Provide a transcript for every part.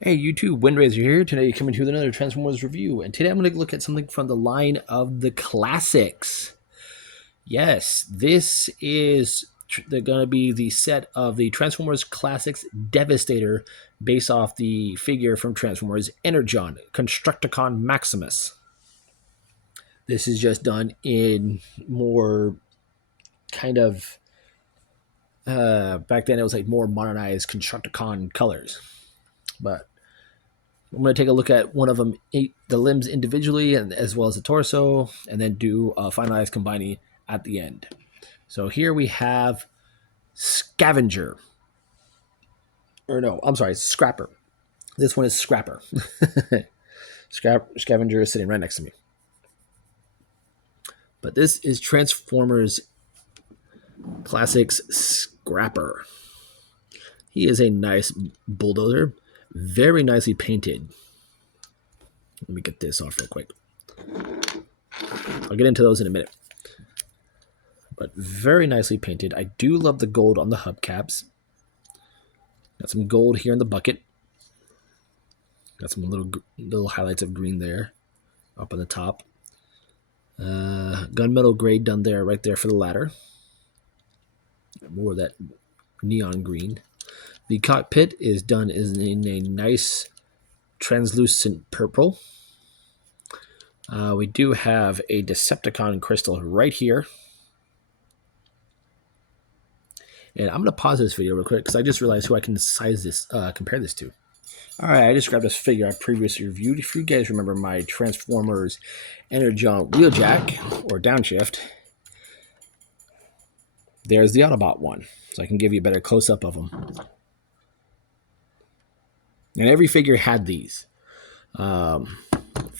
Hey YouTube, Windraiser here. Today coming to you with another Transformers review, and today I'm going to look at something from the line of the classics. Yes, this is going to be the set of the Transformers Classics Devastator based off the figure from Transformers Energon, Constructicon Maximus. This is just done in more kind of, back then it was like more modernized Constructicon colors. But I'm going to take a look at one of them, the limbs individually, and as well as the torso, and then do a finalized combining at the end. So here we have Scavenger. Or no, I'm sorry, Scrapper. This one is Scrapper. Scavenger is sitting right next to me. But this is Transformers Classics Scrapper. He is a nice bulldozer, very nicely painted. Let me get this off real quick. I'll get into those in a minute. But very nicely painted. I do love the gold on the hubcaps. Got some gold here in the bucket. Got some little highlights of green there, up on the top. Gunmetal gray done there, right there for the ladder. More of that neon green. The cockpit is done in a nice translucent purple. We do have a Decepticon crystal right here. And I'm going to pause this video real quick because I just realized who I can compare this to. All right, I just grabbed this figure I previously reviewed. If you guys remember my Transformers Energon Wheeljack or Downshift, there's the Autobot one. So I can give you a better close-up of them. And every figure had these. For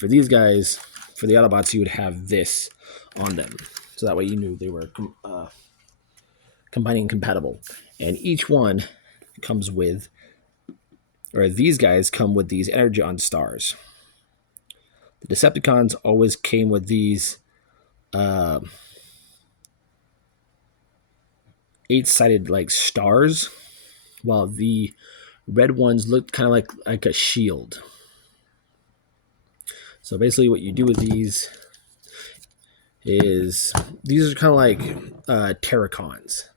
these guys, for the Autobots, you would have this on them. So that way you knew they were combining compatible. And each one comes with, or these guys come with these Energon stars. The Decepticons always came with these 8-sided like stars, while the red ones looked kind of like a shield. So basically what you do with these is, these are kind of like Terracons.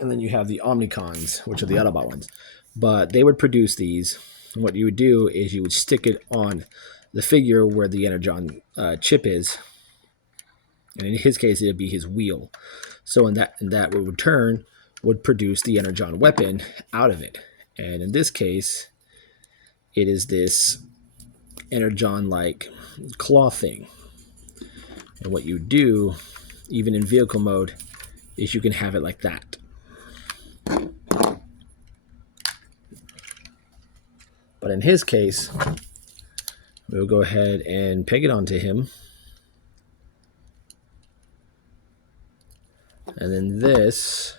And then you have the Omnicons, which are the Autobot ones. But they would produce these. And what you would do is you would stick it on the figure where the Energon chip is. And in his case, it would be his wheel. So in that would turn, would produce the Energon weapon out of it. And in this case, it is this Energon-like claw thing. And what you do, even in vehicle mode, is you can have it like that. But in his case, we'll go ahead and peg it onto him. And then this,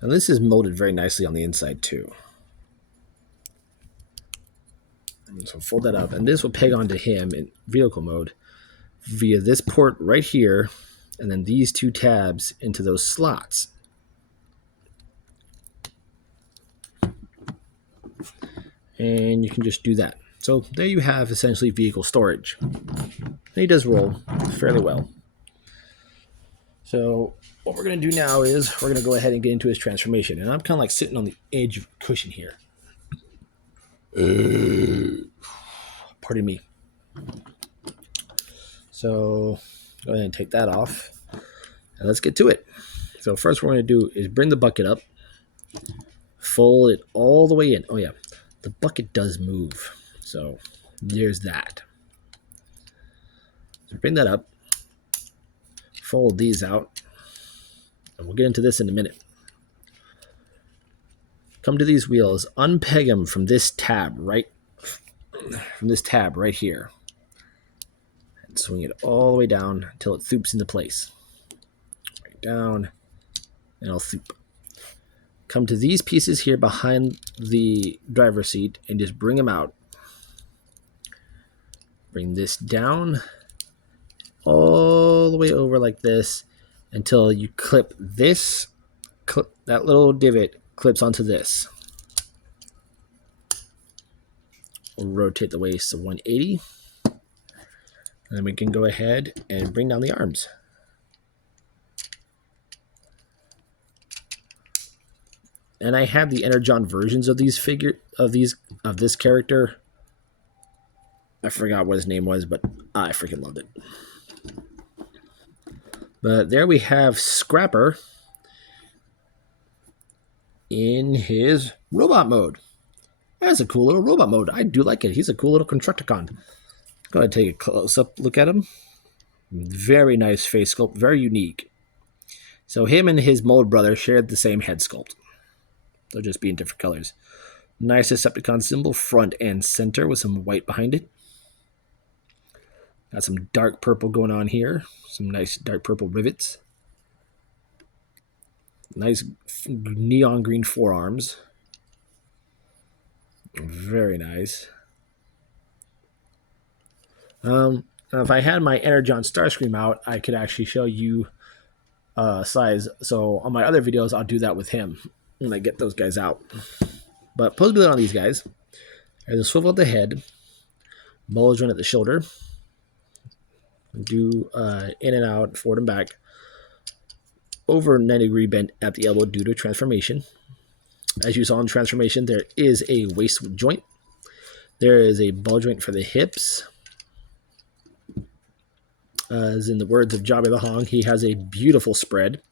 and this is molded very nicely on the inside too. So fold that up, and this will peg onto him in vehicle mode via this port right here, and then these two tabs into those slots. And you can just do that. So there you have essentially vehicle storage. And he does roll fairly well. So what we're going to do now is we're going to go ahead and get into his transformation. And I'm kind of like sitting on the edge of a cushion here. Pardon me. So go ahead and take that off. And let's get to it. So first what we're going to do is bring the bucket up. Fold it all the way in. Oh yeah, the bucket does move. So there's that. So bring that up. Fold these out. And we'll get into this in a minute. Come to these wheels. Unpeg them from this tab right here. And swing it all the way down until it thoops into place. Right down. And I'll thoop. Come to these pieces here behind the driver's seat and just bring them out. Bring this down all the way over like this until you clip this, that little divot clips onto this. We'll rotate the waist to 180. And then we can go ahead and bring down the arms. And I have the Energon versions of these of this character. I forgot what his name was, but I freaking loved it. But there we have Scrapper in his robot mode. That's a cool little robot mode. I do like it. He's a cool little Constructicon. Go ahead and take a close-up look at him. Very nice face sculpt. Very unique. So him and his mold brother shared the same head sculpt. They'll just be in different colors. Nice Decepticon symbol, front and center with some white behind it. Got some dark purple going on here. Some nice dark purple rivets. Nice neon green forearms. Very nice. If I had my Energon Starscream out, I could actually show you size. So on my other videos, I'll do that with him when I get those guys out. But posability on these guys. There's a swivel at the head. Bulge run at the shoulder. Do in and out, forward and back. Over 90-degree bend at the elbow due to transformation. As you saw in transformation, there is a waist joint. There is a ball joint for the hips. As in the words of Jabba the Hong, he has a beautiful spread.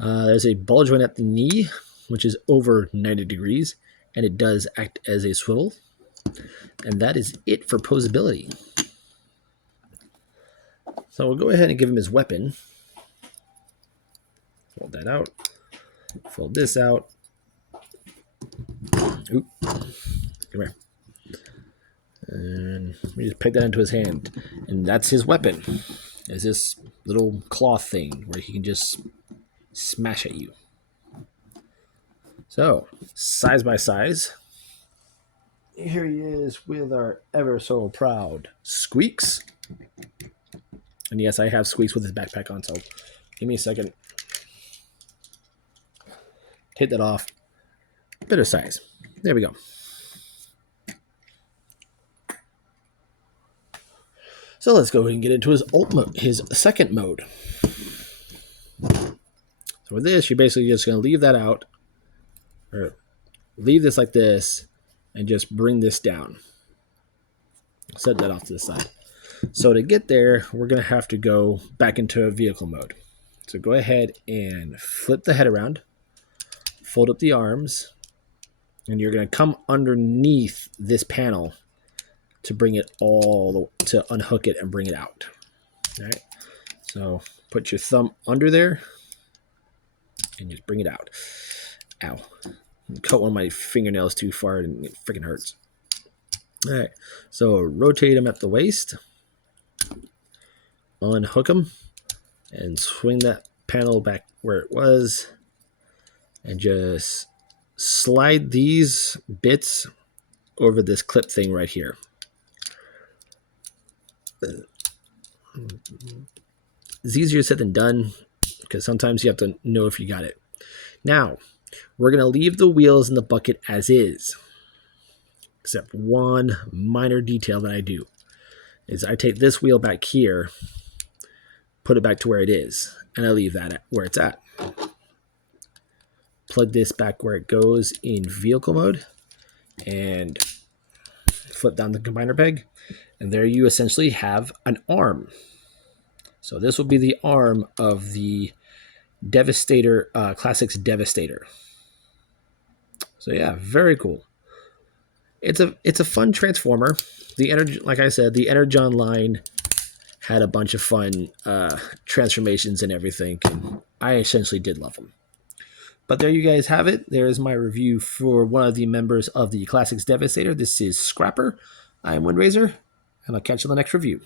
There's a ball joint at the knee, which is over 90 degrees, and it does act as a swivel. And that is it for posability. So we'll go ahead and give him his weapon. Fold that out. Fold this out. Oop. Come here. And we just peg that into his hand. And that's his weapon. Is this little cloth thing where he can just smash at you. So, size by size. Here he is with our ever so proud Squeaks. And yes, I have Squeaks with his backpack on, so give me a second. Take that off. Better size. There we go. So let's go ahead and get into his his second mode. So with this, you're basically just going to leave that out, or leave this like this, and just bring this down. Set that off to the side. So to get there, we're going to have to go back into vehicle mode. So go ahead and flip the head around, fold up the arms, and you're going to come underneath this panel to bring it to unhook it and bring it out. All right. So put your thumb under there and just bring it out. Ow. Cut one of my fingernails too far and it freaking hurts. All right. So rotate them at the waist. Unhook them and swing that panel back where it was and just slide these bits over this clip thing right here. It's easier said than done because sometimes you have to know if you got it. Now, we're going to leave the wheels in the bucket as is, except one minor detail that I do is I take this wheel back here, put it back to where it is, and I leave that where it's at. Plug this back where it goes in vehicle mode and flip down the combiner peg. And there you essentially have an arm. So this will be the arm of the Devastator, Classics Devastator. So yeah, very cool. It's a fun transformer. Like I said, the Energon line had a bunch of fun transformations and everything. And I essentially did love them. But there you guys have it. There's my review for one of the members of the Classics Devastator. This is Scrapper. I'm Windraiser, and I'll catch you in the next review.